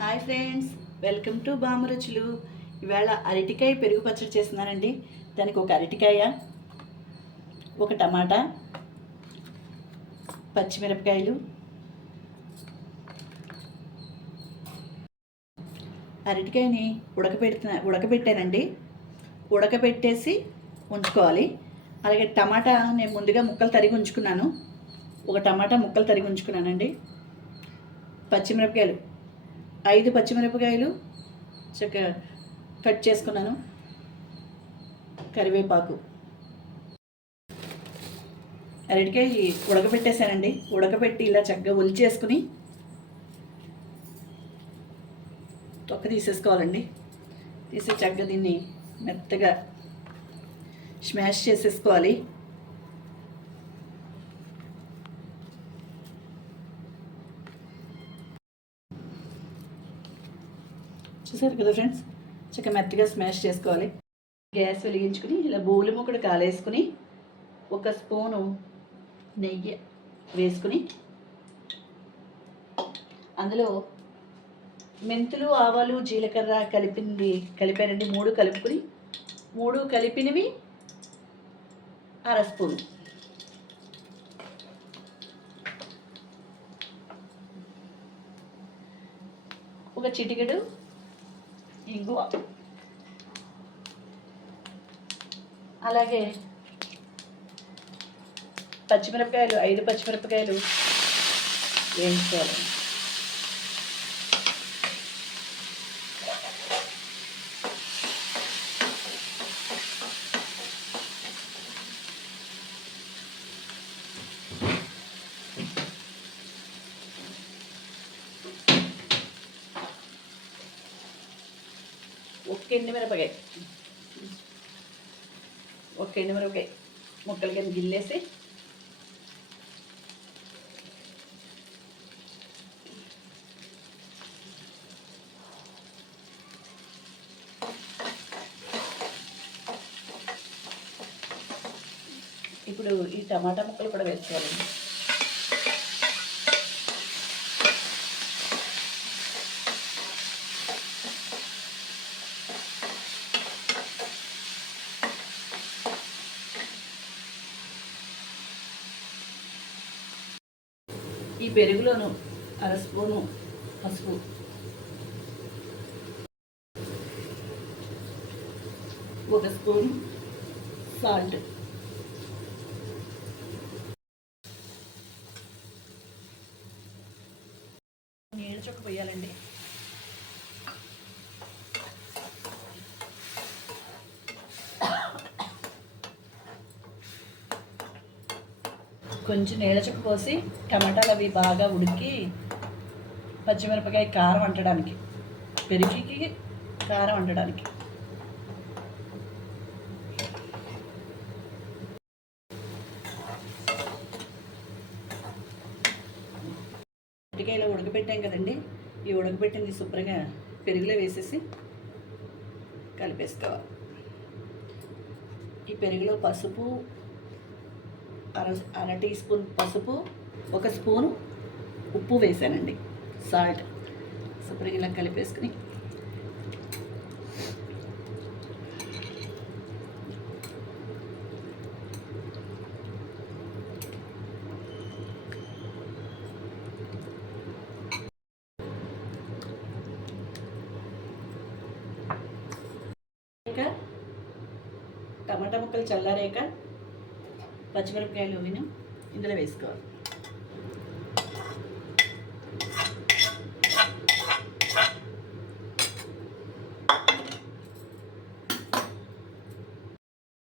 Hi friends, welcome to Bamaruchulu. ఇవాళ అరటికాయ పెరుగు పచ్చడి చేస్తున్నానండి. దానికి ఒక అరటికాయ, ఒక టమాటా, పచ్చిమిరపకాయలు, అరటికాయని ఉడకబెట్టానండి. ఉడకబెట్టేసి ఉంచుకోవాలి. అలాగే టమాటా నేను ముందుగా ముక్కలు తరిగి ఉంచుకున్నాను. ఒక టమాటా ముక్కలు తరిగి ఉంచుకున్నానండి. పచ్చిమిరపకాయలు 5 పచ్చిమిరపకాయలు చక్కగా కట్ చేసుకున్నాను. కరివేపాకు, అరటికాయ ఉడకబెట్టేశానండి. ఉడకబెట్టి ఇలా చక్కగా ఒలిచేసుకుని తొక్క తీసేసుకోవాలండి. తీసి చక్కగా దీన్ని మెత్తగా స్మాష్ చేసేసుకోవాలి. చూసారు కదా ఫ్రెండ్స్, చక్కగా మెత్తగా స్మాష్ చేసుకోవాలి. గ్యాస్ వెలిగించుకుని ఇలా బూలి ముక్కడు కాలేసుకుని ఒక స్పూను నెయ్యి వేసుకుని అందులో మెంతులు, ఆవాలు, జీలకర్ర కలిపానండి. 3 కలుపుకుని 3 కలిపినవి అర స్పూను, ఒక చిటికెడు ఇంగువ, అలాగే పచ్చిమిరపకాయలు 5 పచ్చిమిరపకాయలు వేయించుకోవాలి. ఒక ఎండుమిరపకాయ ముక్కలు కింద గిల్లేసి ఇప్పుడు ఈ టమాటా ముక్కలు కూడా వేసుకోవాలండి. ఈ పెరుగులోను అర స్పూను పసుపు, ఒక స్పూన్ సాల్ట్, నీళ్ళ చుక్క పోయాలండి. కొంచెం నీళ్ళ చుక్క పోసి టమాటాలు అవి బాగా ఉడికి పచ్చిమిరపకాయ కారం వండడానికి, పెరుగుకి కారం వండడానికి అరటికాయలో ఉడకబెట్టాం కదండి. ఈ ఉడకబెట్టింది శుభ్రంగా పెరుగులో వేసేసి కలిపేసుకోవాలి. ఈ పెరుగులో పసుపు అర టీ స్పూన్ పసుపు, ఒక స్పూను ఉప్పు వేసానండి, సాల్ట్. శుభ్రంగా ఇలా కలిపేసుకుని ఇంకా టమాటా ముక్కలు చల్లారాక పచ్చిమిరపకాయలు ఇందులో వేసుకోవాలి.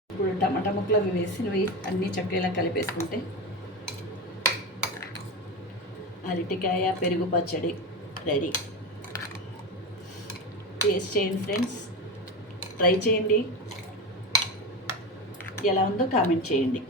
ఇప్పుడు టమాటా ముక్కలు అవి వేసినవి అన్నీ చక్కగా ఇలా కలిపేసుకుంటే అరటికాయ పెరుగు పచ్చడి రెడీ. టేస్ట్ చేయండి ఫ్రెండ్స్, ట్రై చేయండి. ఎలా ఉందో కామెంట్ చేయండి.